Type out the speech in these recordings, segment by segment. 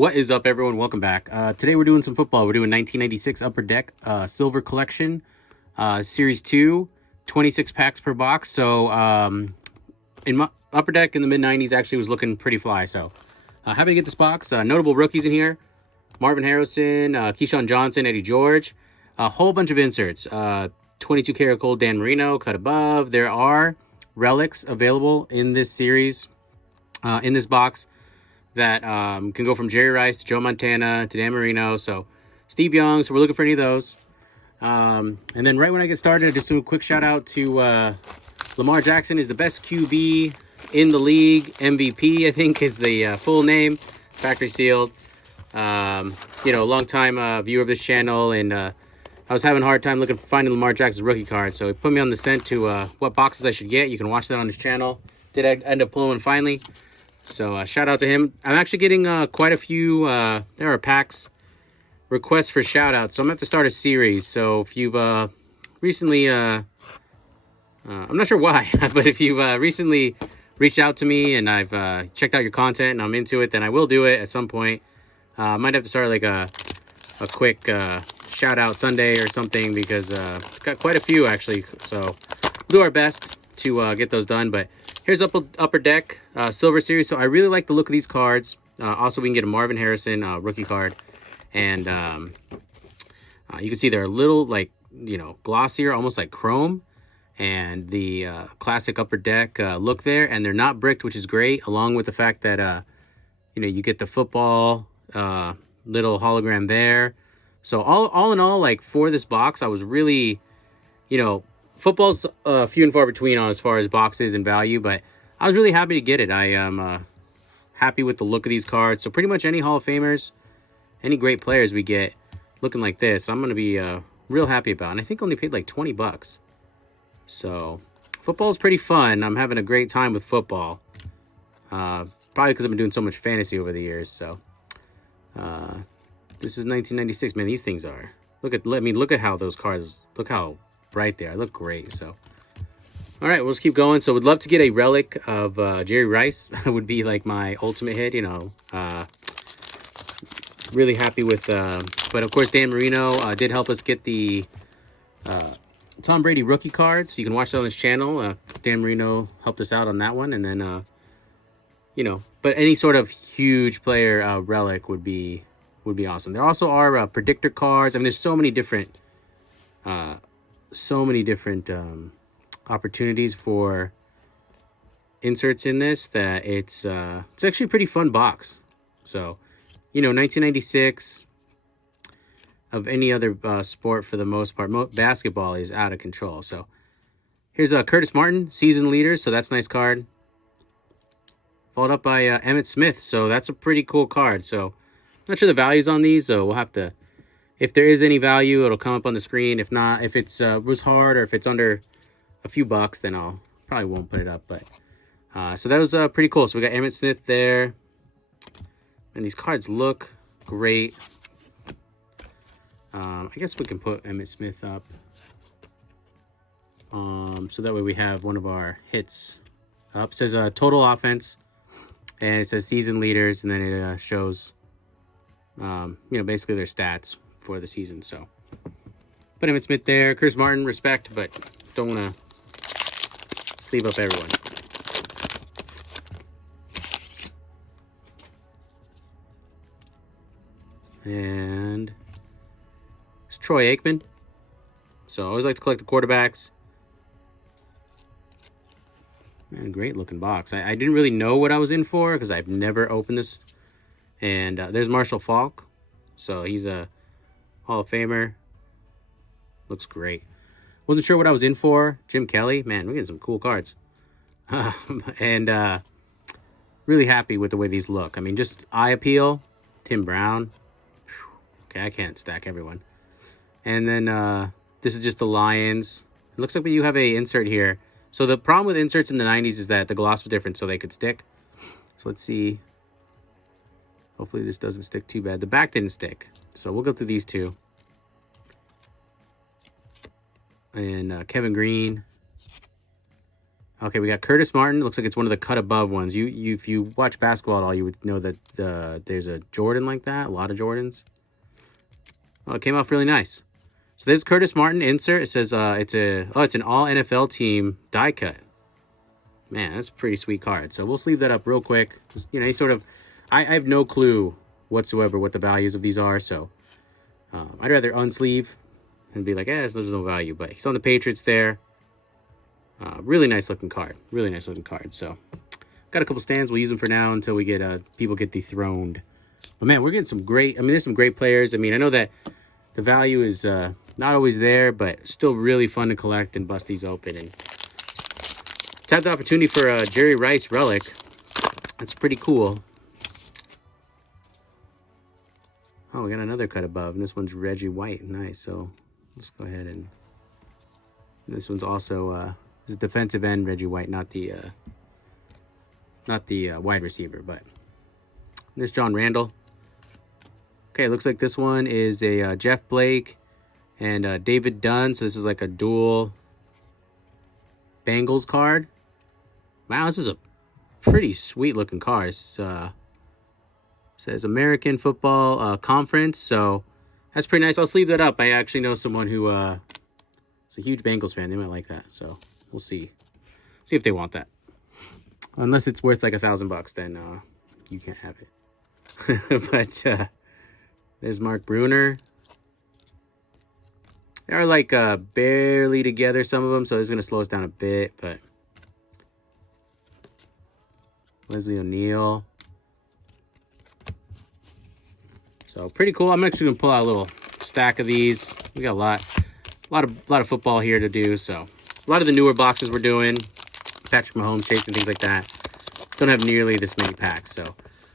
What is up, everyone? Welcome back. Today we're doing some football. We're doing 1996 Upper Deck Silver Collection, Series 2, 26 packs per box. So in my Upper Deck in the mid-90s actually was looking pretty fly. So happy to get this box. Notable rookies in here: Marvin Harrison, Keyshawn Johnson, Eddie George. A whole bunch of inserts. 22 karat gold Dan Marino, cut above. There are relics available in this series, in this box, that can go from Jerry Rice to Joe Montana to Dan Marino. So Steve Young. So we're looking for any of those. And then right when I get started, just do a quick shout out to Lamar Jackson is the best QB in the league. MVP, I think, is the full name. Factory sealed. Long time viewer of this channel, and I was having a hard time finding Lamar Jackson's rookie card. So he put me on the scent to what boxes I should get. You can watch that on his channel. Did I end up pulling finally? So shout out to him. I'm actually getting quite a few. There are packs requests for shout outs. So I'm going to have to start a series. So if you've recently, I'm not sure why, but if you've recently reached out to me and I've checked out your content and I'm into it, then I will do it at some point. I might have to start like a quick shout out Sunday or something, because got quite a few actually. So we'll do our best to get those done. But here's Upper Deck Silver Series. So I really like the look of these cards. Also, we can get a Marvin Harrison rookie card. And you can see they're a little, like, glossier, almost like chrome. And the classic Upper Deck look there. And they're not bricked, which is great. Along with the fact that, you get the football little hologram there. So all in all, like, for this box, I was really, football's few and far between on as far as boxes and value, but I was really happy to get it. I am happy with the look of these cards. So pretty much any Hall of Famers, any great players we get looking like this, I'm going to be real happy about. And I think I only paid like $20. So football's pretty fun. I'm having a great time with football. Probably because I've been doing so much fantasy over the years. So this is 1996. Man, these things are. Look at how those cards, look how bright they are. Look great. So all right, we'll just keep going. So would love to get a relic of Jerry Rice. Would be like my ultimate hit, really happy with but of course Dan Marino did help us get the Tom Brady rookie card, so you can watch that on his channel. Dan Marino helped us out on that one. And then but any sort of huge player relic would be awesome. There also are predictor cards. I mean, there's so many different opportunities for inserts in this that it's actually a pretty fun box. So 1996, of any other sport for the most part, basketball is out of control. So here's Curtis Martin, season leader. So that's a nice card. Followed up by Emmitt Smith. So that's a pretty cool card. So I'm not sure the values on these. So we'll have to, if there is any value, it'll come up on the screen. If not, if it's was hard, or if it's under a few bucks, then I'll probably won't put it up. But so that was pretty cool. So we got Emmitt Smith there. And these cards look great. I guess we can put Emmitt Smith up. So that way we have one of our hits up. It says total offense. And it says season leaders. And then it shows, basically their stats for the season. So put Emmitt Smith there. Curtis Martin, respect, but don't want to sleeve up everyone. And it's Troy Aikman. So I always like to collect the quarterbacks. Man, great looking box. I didn't really know what I was in for because I've never opened this. And there's Marshall Falk. So he's a Hall of Famer. Looks great. Wasn't sure what I was in for. Jim Kelly. Man, we're getting some cool cards. And really happy with the way these look. I mean, just eye appeal. Tim Brown. Okay, I can't stack everyone. And then this is just the Lions. It looks like you have a insert here. So the problem with inserts in the 90s is that the gloss was different, so they could stick. So let's see. Hopefully this doesn't stick too bad. The back didn't stick. So we'll go through these two. And Kevin Green. Okay, we got Curtis Martin. Looks like it's one of the cut above ones. If you watch basketball at all, you would know that there's a Jordan like that. A lot of Jordans. Oh, it came off really nice. So there's Curtis Martin insert. It says it's an all NFL team die cut. Man, that's a pretty sweet card. So we'll sleeve that up real quick. Just, you know, he sort of, I have no clue whatsoever what the values of these are. So I'd rather unsleeve and be like, there's no value. But he's on the Patriots there. Really nice looking card. Really nice looking card. So got a couple stands. We'll use them for now until we get people get dethroned. But man, we're getting some great. I mean, there's some great players. I mean, I know that the value is not always there, but still really fun to collect and bust these open. And to have the opportunity for a Jerry Rice relic, that's pretty cool. Oh, we got another cut above, and this one's Reggie White. Nice. So let's go ahead and this one's also this is defensive end Reggie White, not the wide receiver, but there's John Randall. Okay, looks like this one is a Jeff Blake and David Dunn. So this is like a dual Bengals card. Wow, this is a pretty sweet looking card. It's, says American Football Conference. So that's pretty nice. I'll sleeve that up. I actually know someone who is a huge Bengals fan. They might like that. So we'll see. See if they want that. Unless it's worth like $1,000, then you can't have it. But there's Mark Bruner. They're like barely together, some of them, so it's going to slow us down a bit. But Leslie O'Neal. So pretty cool. I'm actually going to pull out a little stack of these. We got a lot of football here to do. So a lot of the newer boxes we're doing, Patrick Mahomes, Chase, and things like that, don't have nearly this many packs. So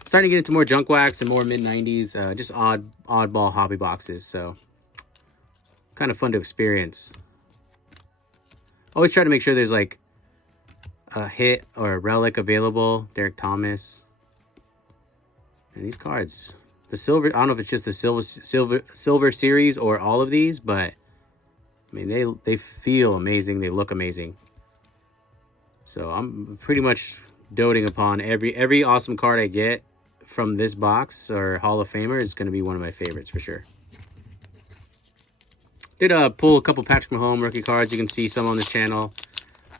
starting to get into more junk wax and more mid-90s, just oddball hobby boxes. So kind of fun to experience. Always try to make sure there's like a hit or a relic available. Derek Thomas. And these cards, the silver, I don't know if it's just the silver series or all of these, but I mean, they feel amazing. They look amazing. So I'm pretty much doting upon every awesome card I get from this box or Hall of Famer is going to be one of my favorites for sure. Did pull a couple Patrick Mahomes rookie cards. You can see some on this channel.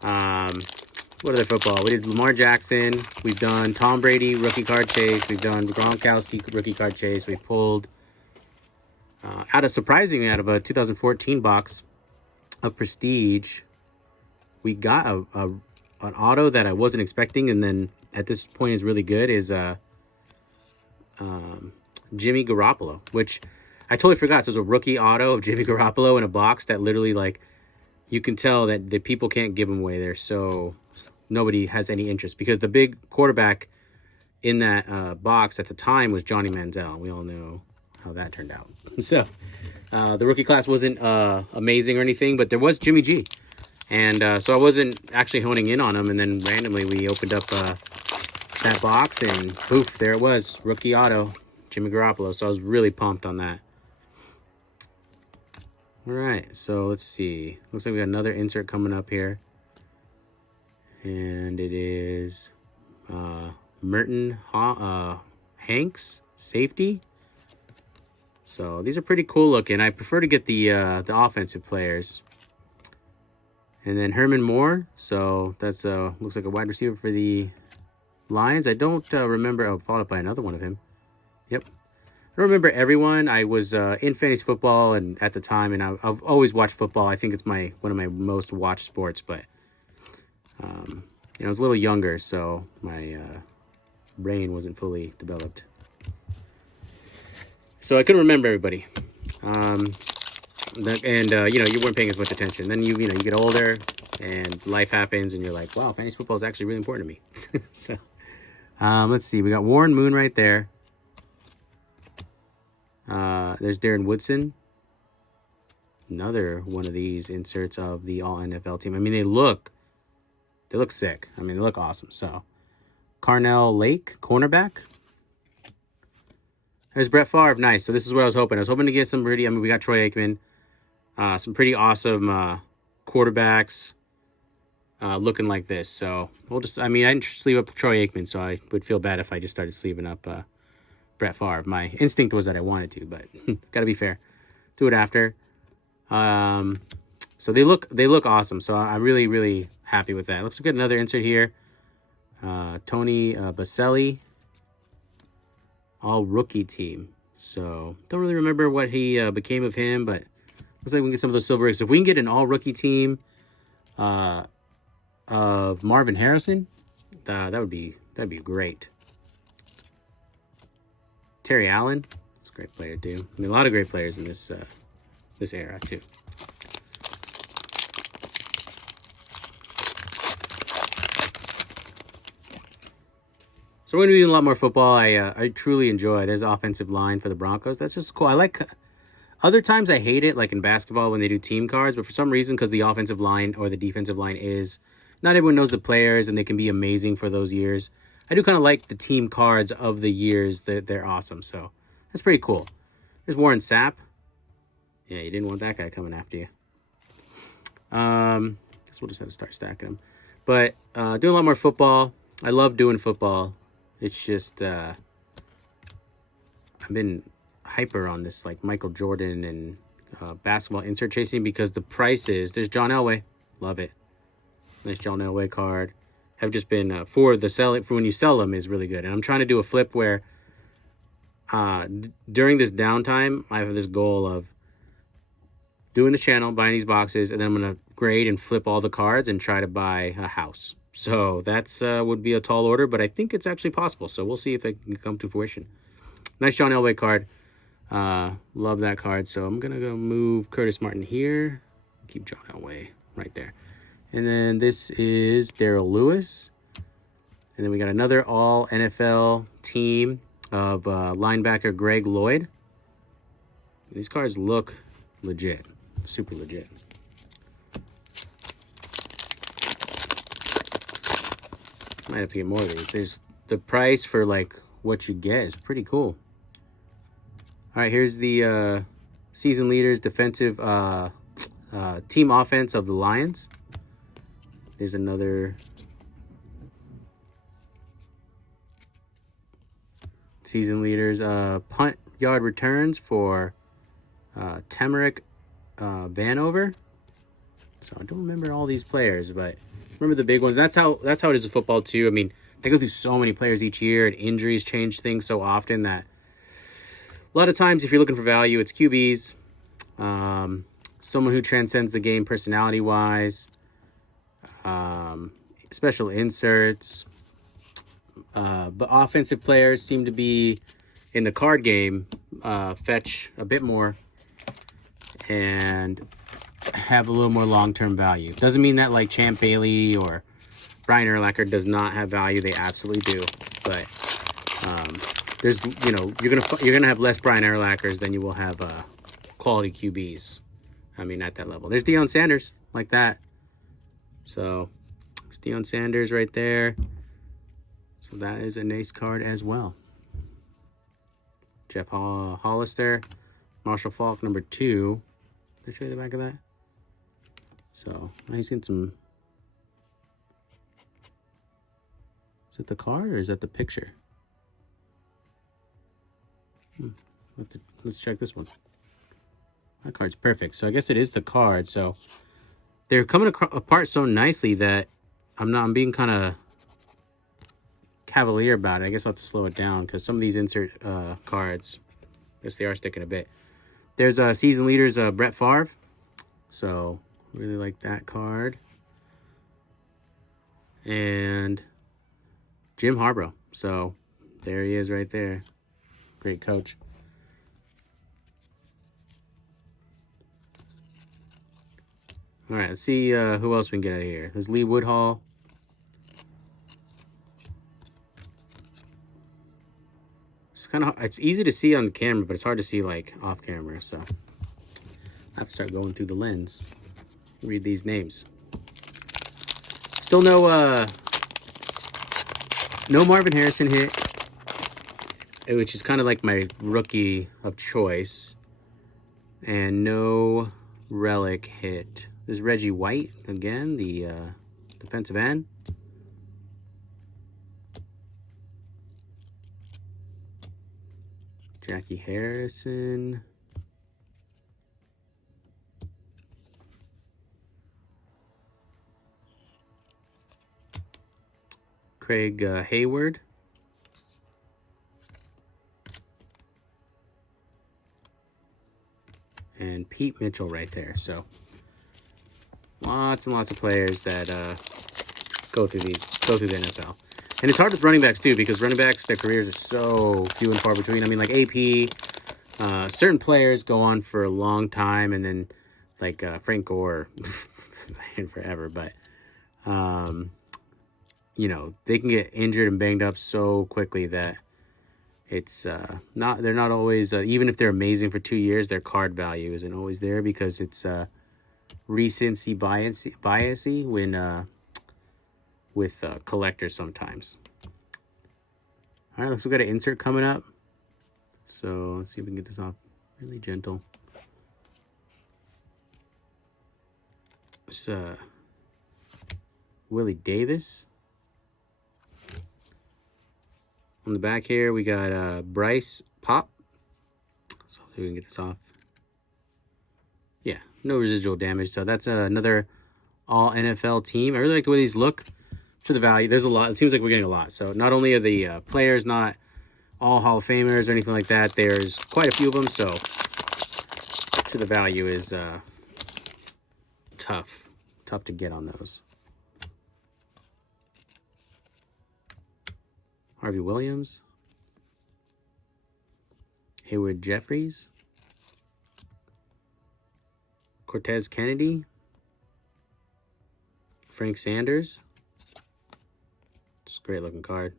What other football? We did Lamar Jackson. We've done Tom Brady rookie card chase. We've done Gronkowski rookie card chase. We pulled surprisingly out of a 2014 box of Prestige. We got an auto that I wasn't expecting, and then at this point is really good, is Jimmy Garoppolo, which I totally forgot. So it was a rookie auto of Jimmy Garoppolo in a box that literally, like, you can tell that the people can't give them away. They're so, nobody has any interest, because the big quarterback in that box at the time was Johnny Manziel. We all know how that turned out. So the rookie class wasn't amazing or anything, but there was Jimmy G. And so I wasn't actually honing in on him, and then randomly we opened up that box, and poof, there it was, rookie auto, Jimmy Garoppolo. So I was really pumped on that. All right, so let's see. Looks like we got another insert coming up here, and it is Merton Hanks safety. So these are pretty cool looking. I prefer to get the offensive players. And then Herman Moore. So that's looks like a wide receiver for the Lions. I don't remember. Oh, followed up by another one of him. Yep. I don't remember everyone. I was in fantasy football and at the time, and I've always watched football. I think it's one of my most watched sports. But I was a little younger, so my brain wasn't fully developed. So I couldn't remember everybody. You weren't paying as much attention. Then you get older and life happens, and you're like, wow, fantasy football is actually really important to me. So let's see. We got Warren Moon right there. There's Darren Woodson. Another one of these inserts of the all NFL team. I mean, they look sick. I mean, they look awesome. So Carnell Lake, cornerback. There's Brett Favre. Nice. So this is what I was hoping. I was hoping to get some pretty, we got Troy Aikman. Some pretty awesome quarterbacks. looking like this. So we'll just, I mean, I didn't sleeve up Troy Aikman, so I would feel bad if I just started sleeving up Brett Favre. My instinct was that I wanted to, but gotta be fair. Do it after. So they look awesome. So I'm really, really happy with that. Looks like we got another insert here. Tony Baselli, all rookie team. So don't really remember what he became of him, but looks like we can get some of those silver eggs. So if we can get an all rookie team of Marvin Harrison, that'd be great. Terry Allen, he's a great player too. I mean, a lot of great players in this era too. So we're going to be doing a lot more football. I truly enjoy. There's the offensive line for the Broncos. That's just cool. I like. Other times I hate it, like in basketball when they do team cards. But for some reason, because the offensive line or the defensive line is, not everyone knows the players and they can be amazing for those years. I do kind of like the team cards of the years. They're awesome. So that's pretty cool. There's Warren Sapp. Yeah, you didn't want that guy coming after you. Guess we'll just have to start stacking them. But doing a lot more football. I love doing football. It's just, I've been hyper on this, like, Michael Jordan and basketball insert chasing because the prices, there's John Elway. Love it. Nice John Elway card. Have just been, for when you sell them is really good. And I'm trying to do a flip where during this downtime, I have this goal of doing the channel, buying these boxes, and then I'm going to grade and flip all the cards and try to buy a house. So that's would be a tall order, but I think it's actually possible. So we'll see if it can come to fruition. Nice John Elway card. Love that card. So I'm going to go move Curtis Martin here. Keep John Elway right there. And then this is Darrell Lewis. And then we got another all NFL team of linebacker Greg Lloyd. These cards look legit. Super legit. Might have to get more of these. There's the price for like what you get is pretty cool. All right, here's the season leaders defensive team offense of the Lions. There's another season leaders punt yard returns for Tamarick Vanover. So I don't remember all these players, but remember the big ones. That's how it is in football too. I mean, they go through so many players each year, and injuries change things so often that a lot of times, if you're looking for value, it's QBs, someone who transcends the game personality-wise, special inserts. But offensive players seem to be in the card game fetch a bit more and have a little more long-term value. Doesn't mean that like Champ Bailey or Brian Urlacher does not have value. They absolutely do. But there's, you know, you're gonna have less Brian Urlachers than you will have quality QBs. I mean, at that level. There's Deion Sanders like that. So it's Deion Sanders right there. So that is a nice card as well. Jeff Hollister, Marshall Falk, number 2. Did I show you the back of that? So he's getting some. Is it the card or is that the picture? Let's check this one. That card's perfect. So I guess it is the card. So they're coming apart so nicely that I'm being kind of cavalier about it. I guess I'll have to slow it down because some of these insert cards, I guess they are sticking a bit. There's season leaders Brett Favre. So really like that card. And Jim Harbaugh. So there he is right there. Great coach. All right, let's see who else we can get out of here. There's Lee Woodhall. It's easy to see on camera, but it's hard to see like off camera. So I have to start going through the lens. Read these names. Still no Marvin Harrison hit, which is kind of like my rookie of choice, and no relic hit. There's Reggie White again, the defensive end. Jackie Harrison. Craig Hayward. And Pete Mitchell right there. So lots and lots of players that go through the NFL. And it's hard with running backs too, because running backs, their careers are so few and far between. I mean, like AP, certain players go on for a long time, and then like Frank Gore forever, but you know, they can get injured and banged up so quickly that it's they're not always, even if they're amazing for 2 years, their card value isn't always there, because it's recency biasy when with collectors sometimes. All right, looks like we got an insert coming up. So let's see if we can get this off really gentle. It's Willie Davis. On the back here, we got Bryce Pop. So see if we can get this off. Yeah, no residual damage. So that's another all NFL team. I really like the way these look. For the value, there's a lot. It seems like we're getting a lot. So not only are the players not all Hall of Famers or anything like that, there's quite a few of them. So to the value is tough to get on those. Harvey Williams, Hayward Jeffries, Cortez Kennedy, Frank Sanders. It's a great looking card.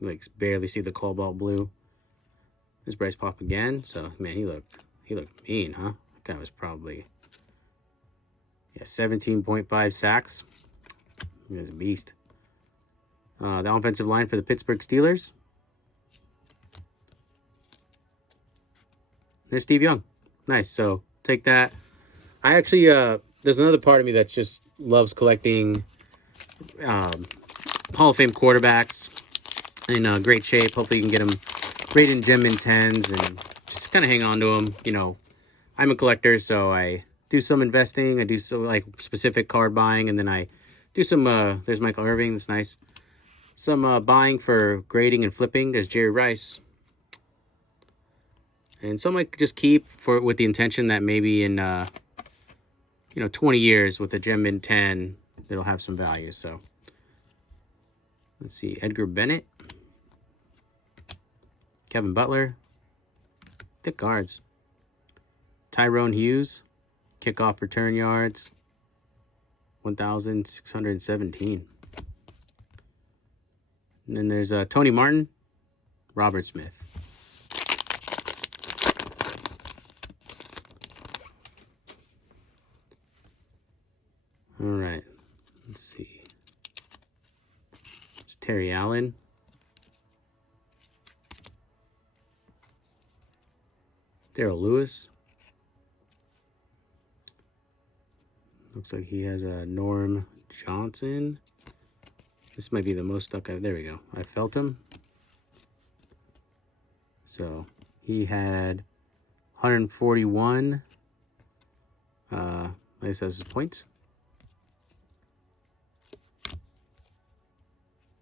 You like barely see the cobalt blue. There's Bryce Pop again. So man, he looked mean, huh? That guy was probably 17.5 sacks. He was a beast. The offensive line for the Pittsburgh Steelers. There's Steve Young. Nice. So take that. I actually there's another part of me that just loves collecting Hall of Fame quarterbacks in great shape. Hopefully you can get them great in gem in 10s and just kind of hang on to them. You know, I'm a collector, so I do some investing. I do some like specific card buying, and then I do some, there's Michael Irving. That's nice. Some buying for grading and flipping. There's Jerry Rice. And some I just keep with the intention that maybe in, 20 years with a gem in 10, it'll have some value. So let's see, Edgar Bennett, Kevin Butler, thick guards, Tyrone Hughes, kickoff return yards, 1,617. And then there's Tony Martin, Robert Smith. All right, let's see. There's Terry Allen. Darrell Lewis. Looks like he has a Norm Johnson. This might be the most stuck I've... There we go. I felt him. So he had 141. I guess that's his points.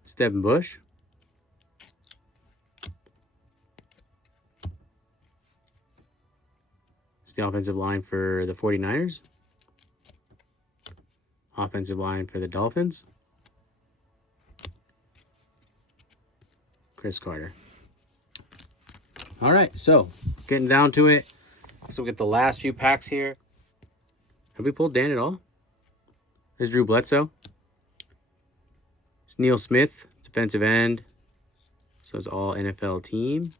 Stephen Bush. It's the offensive line for the 49ers. Offensive line for the Dolphins. Chris Carter. All right, so getting down to it. So we'll get the last few packs here. Have we pulled Dan at all? There's Drew Bledsoe. It's Neil Smith, defensive end. So it's all NFL team.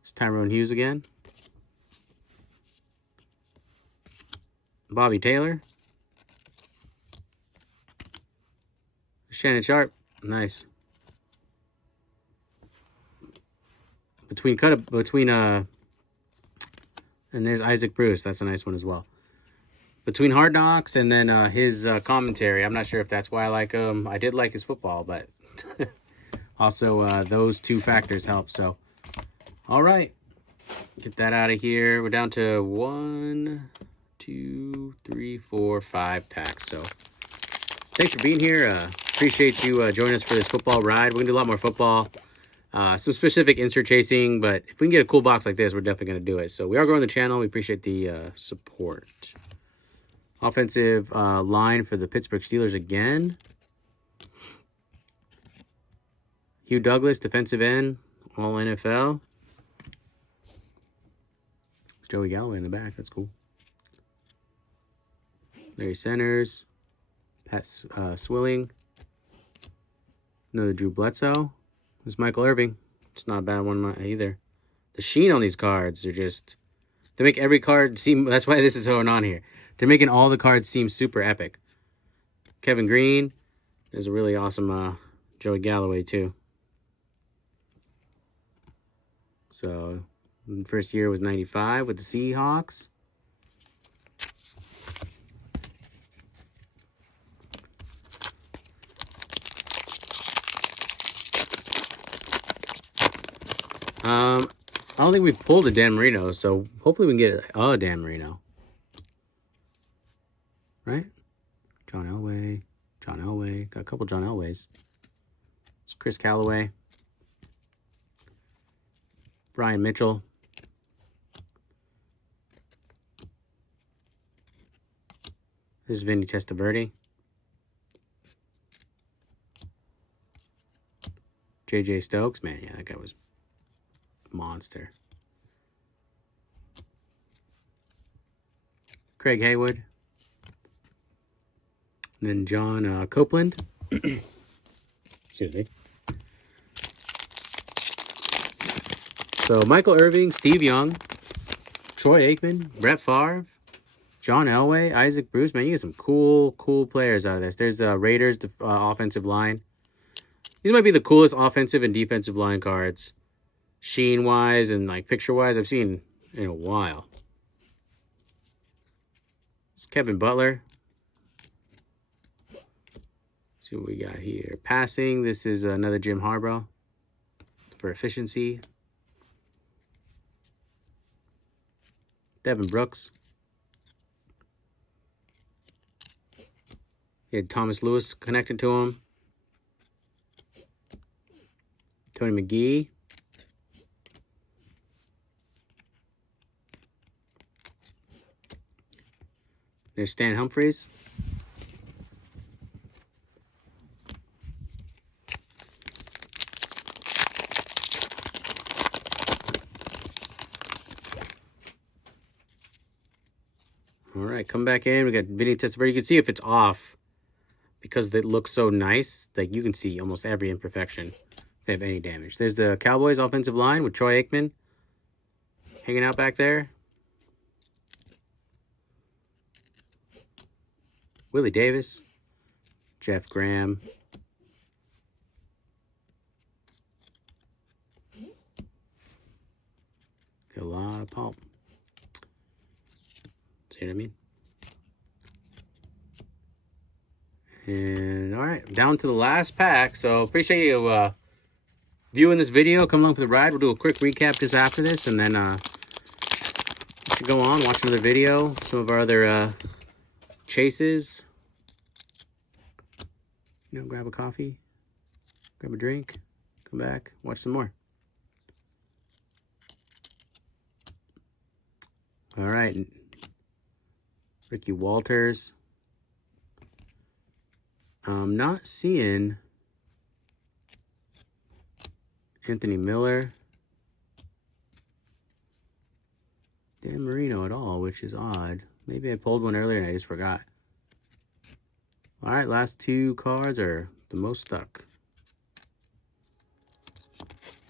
It's Tyrone Hughes again. Bobby Taylor. Shannon Sharp. Nice. Between And there's Isaac Bruce. That's a nice one as well. Between Hard Knocks and then his commentary, I'm not sure if that's why I like him. I did like his football, but also those two factors help. So, all right. Get that out of here. We're down to 1, 2, 3, 4, 5 packs. So, thanks for being here. Appreciate you joining us for this football ride. We're going to do a lot more football. Some specific insert chasing, but if we can get a cool box like this, we're definitely going to do it. So, we are growing the channel. We appreciate the support. Offensive line for the Pittsburgh Steelers again. Hugh Douglas, defensive end, all NFL. Joey Galloway in the back. That's cool. Larry Centers. Pat Swilling. Another Drew Bledsoe. There's Michael Irving. It's not a bad one either. The sheen on these cards are just... They make every card seem... That's why this is going on here. They're making all the cards seem super epic. Kevin Green. There's a really awesome Joey Galloway, too. So, first year was 95 with the Seahawks. I don't think we've pulled a Dan Marino, so hopefully we can get a Dan Marino. Right? John Elway. Got a couple John Elways. It's Chris Callaway. Brian Mitchell. This is Vinny Testaverde. J.J. Stokes. Man, yeah, that guy was a monster. Craig Haywood. And then John Copeland. Excuse me. So Michael Irving, Steve Young, Troy Aikman, Brett Favre, John Elway, Isaac Bruce. Man, you get some cool players out of this. There's Raiders offensive line. These might be the coolest offensive and defensive line cards, sheen-wise and like picture-wise, I've seen in a while. It's Kevin Butler. See what we got here. Passing. This is another Jim Harbaugh for efficiency. Devin Brooks. He had Thomas Lewis connected to him. Tony McGee. There's Stan Humphries. All right, come back in. We got Vinny Testaverde. You can see if it's off because it looks so nice. Like you can see almost every imperfection if they have any damage. There's the Cowboys offensive line with Troy Aikman hanging out back there. Willie Davis. Jeff Graham. Got a lot of pulp. See what I mean? And all right, down to the last pack. So appreciate you viewing this video. Come along for the ride. We'll do a quick recap just after this, and then go on, watch another video. Some of our other chases. You know, grab a coffee, grab a drink, come back, watch some more. All right. Ricky Walters. I'm not seeing Anthony Miller, Dan Marino at all, which is odd. Maybe I pulled one earlier and I just forgot. All right, last two cards are the most stuck.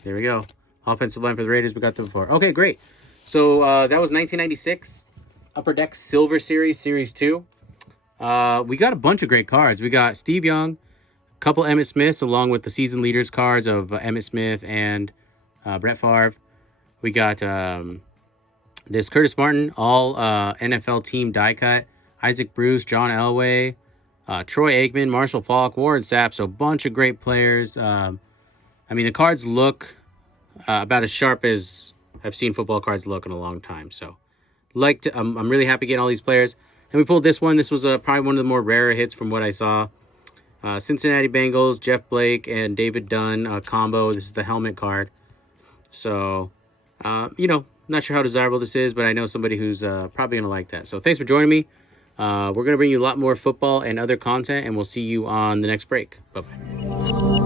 There we go. Offensive line for the Raiders. We got them before. Okay, great. So that was 1996 Upper Deck Silver Series, Series 2. We got a bunch of great cards. We got Steve Young, a couple Emmitt Smiths, along with the season leaders cards of Emmitt Smith and Brett Favre. We got This Curtis Martin, all NFL team die cut. Isaac Bruce, John Elway, Troy Aikman, Marshall Falk, Warren Sapp. So a bunch of great players. I mean, the cards look about as sharp as I've seen football cards look in a long time. So I'm really happy getting all these players. And we pulled this one. This was probably one of the more rarer hits from what I saw. Cincinnati Bengals, Jeff Blake, and David Dunn combo. This is the helmet card. So, not sure how desirable this is, but I know somebody who's probably going to like that. So thanks for joining me. We're going to bring you a lot more football and other content, and we'll see you on the next break. Bye-bye.